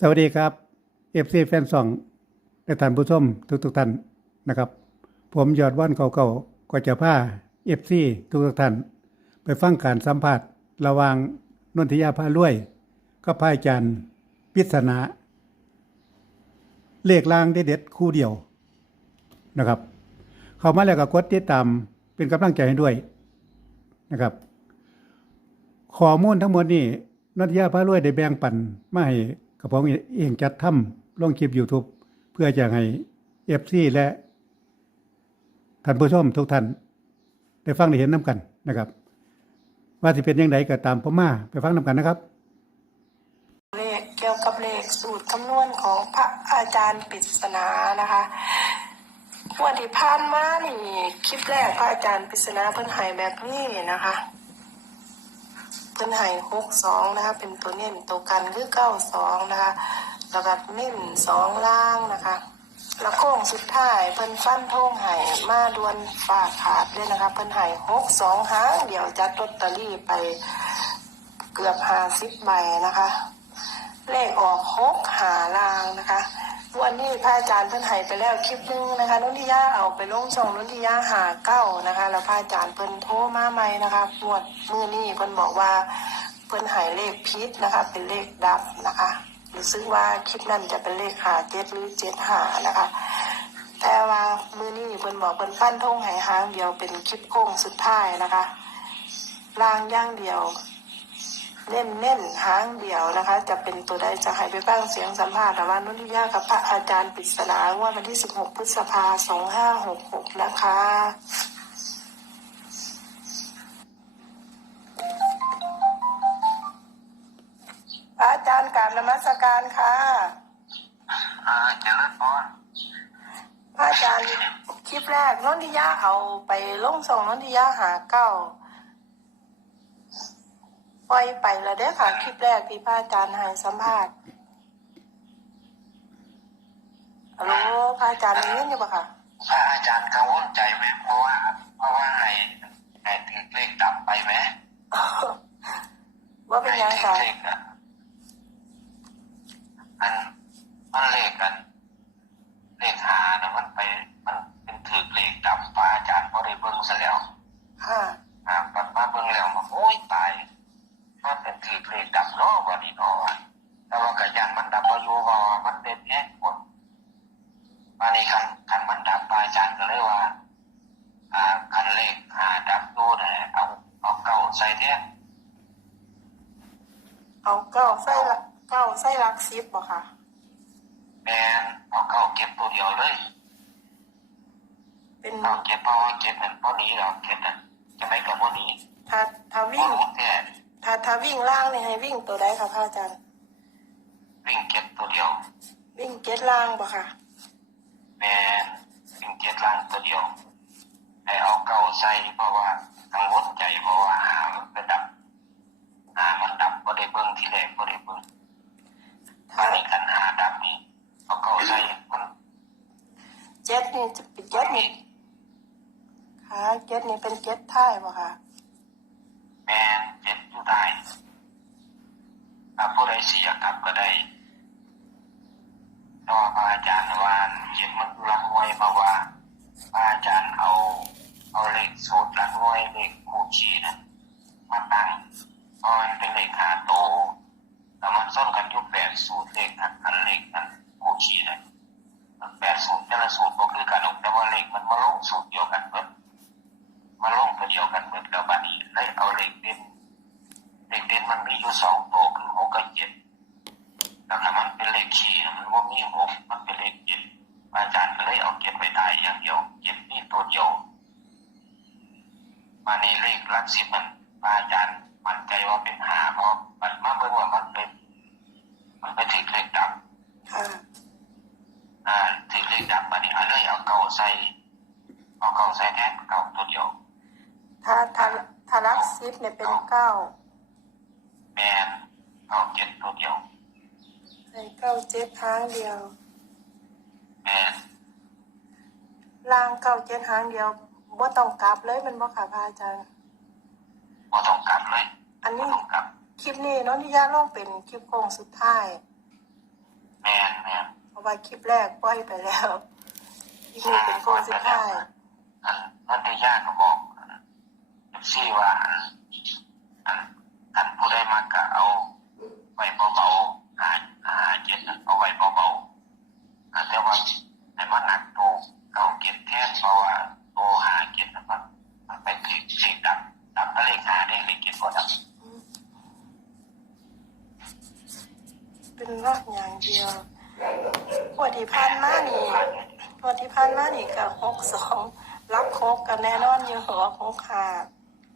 สวัสดีครับเอฟซีแฟนซองและท่านผู้ชมทุกทุกๆท่านนะครับ ผมยอดว่านเก่าๆก็จะพาเอฟซีทุกทุกๆท่าน ไปฟังการสัมภาษณ์ระหว่างนนทิยาพาลุวยกับพระอาจารย์พิศนาเลขล่างเด็ดคู่เดียวนะครับ เข้ามาแล้วก็กดติดตามเป็นกำลังใจให้ด้วยนะครับข้อมูลทั้งหมดนี่นัทยาพารวยได้แบ่งปันมาให้ กับผมเองจัดทำลงคลิป YouTube เพื่อจะให้เอฟซีและท่านผู้ชมทุกท่านได้ฟังได้เห็นน้ำกันนะครับ ว่าสิเป็นยังไงก็ตามผมมาไปฟังน้ำกันนะครับ เลขเกี่ยวกับเลขสูตรคำนวณของพระอาจารย์ปริศนานะคะวันที่ผ่านมานี่คลิปแรกพระอาจารย์ปริศนาเพิ่นใหายแบบนี้นะคะ เพิ่นใหายหกสองนะคะ เป็นตัวเน้นตัวกันคือเก้าสองนะคะ แล้วก็เน้นสองล่างนะคะ แล้วโค้งสุดท้ายเพิ่นฟันท่งใหายมาดวนฝาขาดเลยนะคะ เพิ่นใหายหกสองหางเดี๋ยวจัดลอตเตอรี่ไปเกือบห้าสิบใบนะคะ เลขออกหกหาลางนะคะ วันนี้พระอาจารย์เพิ่นให้ไปแล้วคลิปหนึงนะคะนุ่นทิยาเอาไปลงช่องนุ่นทิยาหาเก้านะคะ แล้วพระอาจารย์เพิ่นโทรมาใหม่นะคะปวดมือนี่เพิ่นบอกว่าเพิ่นให้เลขพิษนะคะ เป็นเลขดับนะคะรู้สึกว่าคลิปนั้นจะเป็นเลขหาเจ็ดหรือเจ็ดหานะคะ แต่ว่ามือนี่เพิ่นบอกเพิ่นฟันทงหายหางเดียวเป็นคลิปโค้งสุดท้ายนะคะลางย่างเดียว เน้นเน้นๆหางเดียวนะคะ จะเป็นตัวใดจะให้ไปบ้างเสียงสัมภาษณ์ระหว่างนุ่นทิยากับพระอาจารย์ปริศนางวดวันที่ 16 พฤษภาคม2566 นะคะพระอาจารย์กราบนมัสการค่ะอ่าเจริญพรพระอาจารย์คลิปแรกนุ่นทิยาเอาไปลงส่งนุ่นทิยาหาเก้าป ล่อยไปแล้วเด้อค่ะ คลิปแรกที่พระอาจารย์ให้สัมภาษณ์ฮัลโหลพระอาจารย์ได้ยินอยู่ปะคะพระอาจารย์กังวลใจไหมเพราะว่าเพราะว่าให้ให้ถึงเลขดับไปไหมว่าเป็นยังให้ค่ะถึงเลขอะอันมันเลขกันเลขหานะมันไปมันเป็นถือเลขดับพระอาจารย์พอได้เบิ้งซะแล้วค่ะอ่าปัดมาเบิ้งแล้วมาโอ้ยตายมันเป็น ถือเลขดับเนาะวันนี้เนาะว่ะแต่ว่ากระยันมันดับบ่อยู่เพราะว่ามันเด็ดแค่หมดมาในคันคันมันดับปลายจานก็เลยว่า อ่าคันเลขหาดับดูเนี่ยเอาเอาเก่าใส่แท้เอาเก้าไส้ละเก้าไส้ลักซิบบ่ค่ะแมนเอาเก่าเก็บตัวเดียวเลยเป็นเอาเก็บเพราะว่าเก็บนั่นเพราะนี้เราเก็บนั่นจะไม่กับพวกนี้ถ้าถ้าพววิ่งรู้แท้ ถ้าถ้าวิ่งล่างเนี่ยให้วิ่งตัวใดค่ะพระอาจารย์ วิ่งเก็บตัวเดียว วิ่งเก็ตล่างบ่ค่ะ แมนวิ่งเก็บล่างตัวเดียวให้เอาเก่าใส่เพราะว่ากังวลใจเพราะว่าหามันไปดับหามันดับก็ได้เบิ้งที่แรกก็ได้เบิ้งถ้าอันนี้คันหาดับนี่เอาเก่าใส่มันเจ็ดนี่จะเป็นเจ็ดนี่ค่ะเจ็ดนี่เป็นเจ็ดท้ายบ่ค่ะ แม่น เจ็บอยู่ได้ถ้าผู้ใดเสียกลับก็ได้เพราะว่าพระอาจารย์ว่าเจ็บมันรักงวยเพราว่าพระอาจารย์เอา เอาเลขสูตรรักงวยเลขคู่ชีนะมาตั้งเพราะมันเป็นเลขหาโตแล้วมันส้นกันอยุคแปดสูตรเลขอันอันเลขนั้นคู่ชีนะมันแปดสูตรแต่ละสูตรก็คือกันหรอกแต่ว่าเลขมันมาลงสูตรเดียวกันเบิดมาลงตัวเดียวกันเหมือนกับบันนี้เลยเอาเหล็กเด่น เหล็กเด่นมันมีอยู่สองตัวคือหกกับเจ็ดแล้วถ้ามันเป็นเลขขี่น่ะมันว่ามีหกมันเป็นเลขเจ็ดอาจารย์ก็เลยเอาเจ็ดไปได้อย่างเดียวเจ็ดนี่ตัวเดียวมาในเลขลักสิบมันอาจารย์มั่นใจว่าเป็นหาเพราะมันมาเบิ่งว่ามันเป็น มันไปถึงเลขดับค่ะอ่าถึงเลขดับมานี่เอาเลยเอาเก่าใส่เอาเก่าใส่แทนเก่าตัวเดียว ถ้าถ้าถ้าลักซิบเนี่ยเป็นเก้า แมนเอาเจ็ดตัวเดียวใส่เก้าเจ็ดหางเดียวแมนล่างเก้าเจ็ดหางเดียวบ่ต้องกลับเลยแมันบ่ค่ะพระอาจารย์พอต้องกลับเลยอันพอนี้ต้องกลับ คลิปนี้เน้องนิยาลงเป็นคลิปโค้งสุดท้าย แม่นแม่นเพราะว่าคลิปแรกปล่อยไปแล้วคลิปนี้เป็นโค้งสุดท้ายอันนันทยาก็บอกซี่ว่าอันอัน อันผู้ได้มากก็เอาไว้เบาๆหาหาเจ็ดเอาไว้เบาๆอันแต่ว่าให้มันหนักโตเก่าเก็บแทนเพราะว่าโตหาเก็บนะมันมันไปถึงสิดับดับทะเลหาได้เลยเก็บบ่ดับเป็นรอบอย่างเดียวงวดที่ผ่านมานี่งวดที่ผ่านมานี่กับหกสองรับโคกกันแน่นอนอยู่หัวหกขา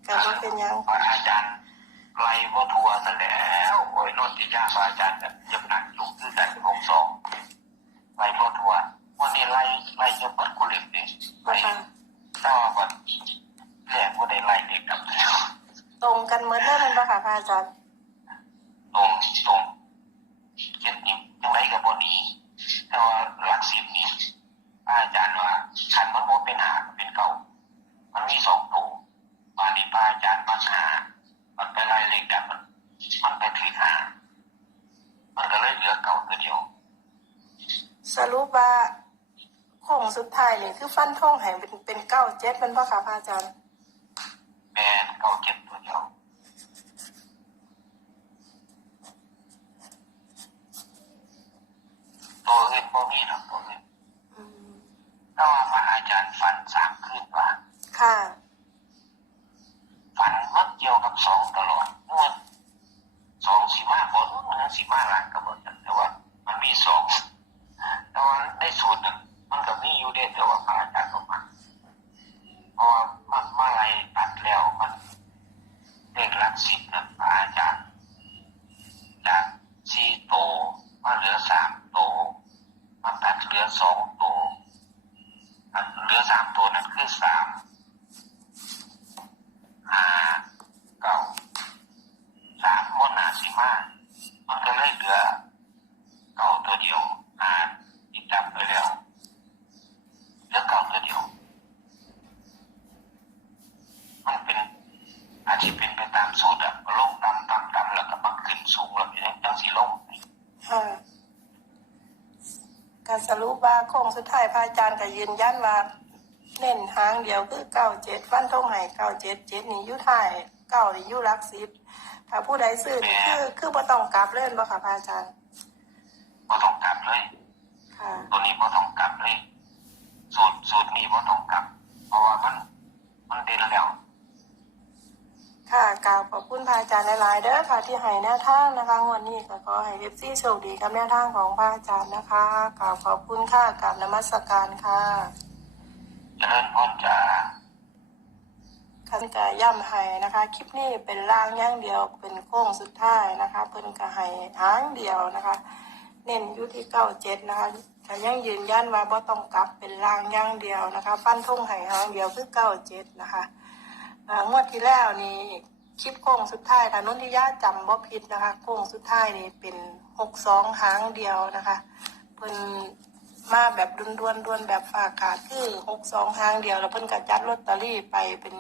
กันว่าเป็นยังอาจารย์ ไล่ว่าทัวร์ซะแล้วโอ้ยนนทิยาพระอาจารย์แบบเจ็บหนักยุคคือกันของสองไล่ว่าทัวร์วันนี้ไล่ไล่ยกบัตรคุเล็กเนี่ยไล่นะคะถ้าว่าบัตรแรกว่าได้ไล่เด็กกลับแล้วตรงกันเหมือนเดิมเป็นปะคะพระอาจารย์ตรงตรงเจ็ดนิ้วยังไงกับบนนี้แต่ว่าหลักสิบนี้พระอาจารย์ว่าขันมันโมเป็นหาเป็นเก่า มันมีสองตัววานี้พระอาจารย์มาหา มันไปไล่เลขดับมัน มันไปถือหา มันก็เลยเหลือเก่าตัวเดียว ส รุปว่าโค้งสุดท้ายนี่คือฟันท่งใหายเป็นเป็นเก้าเจ็ดเป็นปะคะพระอาจารย์แม่นเก่าเจ็ดตัวเดียวตัวอื่นบ่มีหรอกตัวอื่นอืมถ้าว่าพระอาจารย์ฝันสามคืนว่าค่ะ ฝันมันเกี่ยวกับสองตลอดนวดสองสีมาบนหรือสีมาหลังก็บนแต่ว่า มันมีสองแต่ ว่าในสูตรนั้นมันก็มีอยู่เด้แต่ว่าพระอาจารย์บอกมาเพราะว่ามันมาไล่ตัดแล้วมันเลขหลักสิบนั้นพระอาจารย์จากสี่โตมาเหลือสามโตวมาตัดเหลือสองโตวอันเหลือสามตัวนั้นคือสามห้าเก้าสามมนาสิมามันก็เลยเหลือเก่าตัวเดียวหาอีกดับไปแล้วเหลือเก่าตัวเดียว มันเป็นอาจจะเป็นไปตามสูตรอะลงต่ำต่ำต่ำแล้วก็มาขึ้นสูงแล้วอย่างจังสีลง ค่ะ การสรุปว่าโค้งสุดท้ายพระอาจารย์ก็ยืนยันว่าเน้นหางเดียวคือเก้าเจ็ดฟันทงใหายเก้าเจ็ดเจ็ดนี่อยุท้ายเก้านี่อยุรักสิบถ้าผู้ใดซื้อนี่คือคือบ่ต้องกลับเล่นบ่ค่ะพระอาจารย์ก็ต้องกลับเลยค่ะ ตัวนี้ก็ต้องกลับเลย สูตรสูตรนี้ก็ต้องกลับ เพราะว่ามันมันเด่นแล้ว ค่ะ กล่าวขอบคุณพระอาจารย์หลายๆเด้อค่ะที่ให้แนวทางนะคะงวันนี้ก็ขอให้เอฟซีโชคดีกับแนวทางของพระอาจารย์นะคะกล่าวขอบคุณค่ะกราบนมัสการค่ะเจริญพรจ้าคันกะย่ำให้นะคะ คลิปนี้เป็นล่างย่างเดียวเป็นโค้งสุดท้ายนะคะเพิ่นกะให้หางเดียวนะคะ เน้นยู่ที่เก้าเจ็ดนะคะแต่ยังยืนยันว่าบ่ต้องกลับเป็นล่างย่างเดียวนะคะ ฟันทุ่งให้หางเดียวคือเก้าเจ็ดนะคะงวดที่แล้วนี่ คลิปโค้งสุดท้ายค่ะนนทิยาจำบ่ผิดนะคะโค้งสุดท้ายนี่เป็นหกสองหางเดียวนะคะเพิ่นมาแบบดวนดวนๆดวนแบบฝากขาดคือหกสองหางเดียว แล้วเพิ่นก็จัดลอตเตอรี่ไปเป็น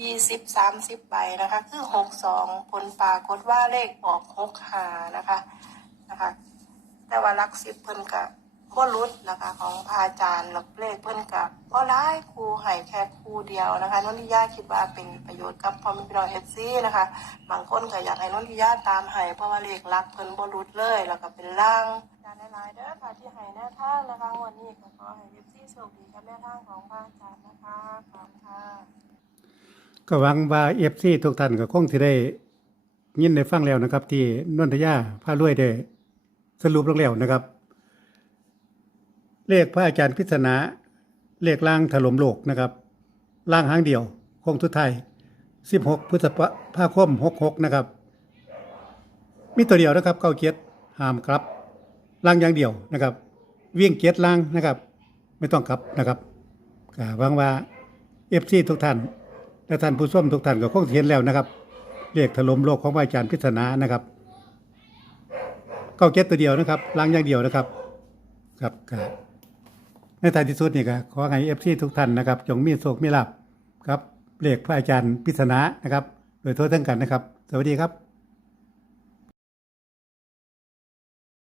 ยี่สิบสามสิบใบนะคะ คือหกสองผลปรากฏว่าเลขออกหกหานะคะนะคะ แต่ว่าลักสิบเพิ่นกับ บ่รุดนะคะ ของพระอาจารย์หลักเลขเพิ่อนกับบ่ร้ายครูให้แค่ครูเดียวนะคะนนทิยาคิดว่าเป็นประโยชน์กับพ่อแม่พี่น้องเอฟซีนะคะบางคนก็อยากให้นนทิยาตามให้เพราะว่าเลขหลักเพิ่นบ่รุดเลย แล้วก็เป็นล่างอาจารย์หลายๆเด้อค่ะที่ให้แนวทางนะคะวันนี้ก็ขอให้เอฟซีโชคดีกับแนวทางของพระอาจารย์นะคะขอบคุณค่ะก็หวังว่าเอฟซีทุกท่านก็คงสิได้ยินได้ฟังแล้วนะครับ ที่นนทยาพารวยได้สรุปลงแล้วนะครับ เลขพระอาจารย์พิศนาเลขล่างถล่มโลกนะครับ ล่างหางเดียวคงทุดท้าย16 พฤษภาคม66 นะครับ มีตัวเดียวนะครับเก้าเกียรห้ามครับ ล่างอย่างเดียวนะครับ วิ่งเกียรล่างนะครับ ไม่ต้องกลับนะครับก็หวังว่าเอฟซีทุกท่านและท่านผู้ชมทุกท่านก็คงเห็นแล้วนะครับเรียกถล่มโลกของอาจารย์พิศนานะครับเก้าเก็ตตัวเดียวนะครับล้างอย่างเดียวนะครับ ครับครับ ในท้ายที่สุดนี่ก็ขอให้เอฟซีทุกท่านนะครับ จงมีโชคมีลาบครับเรียกพระอาจารย์พิศนะนะครับ โดยทั่วทั้งกันนะครับ สวัสดีครับ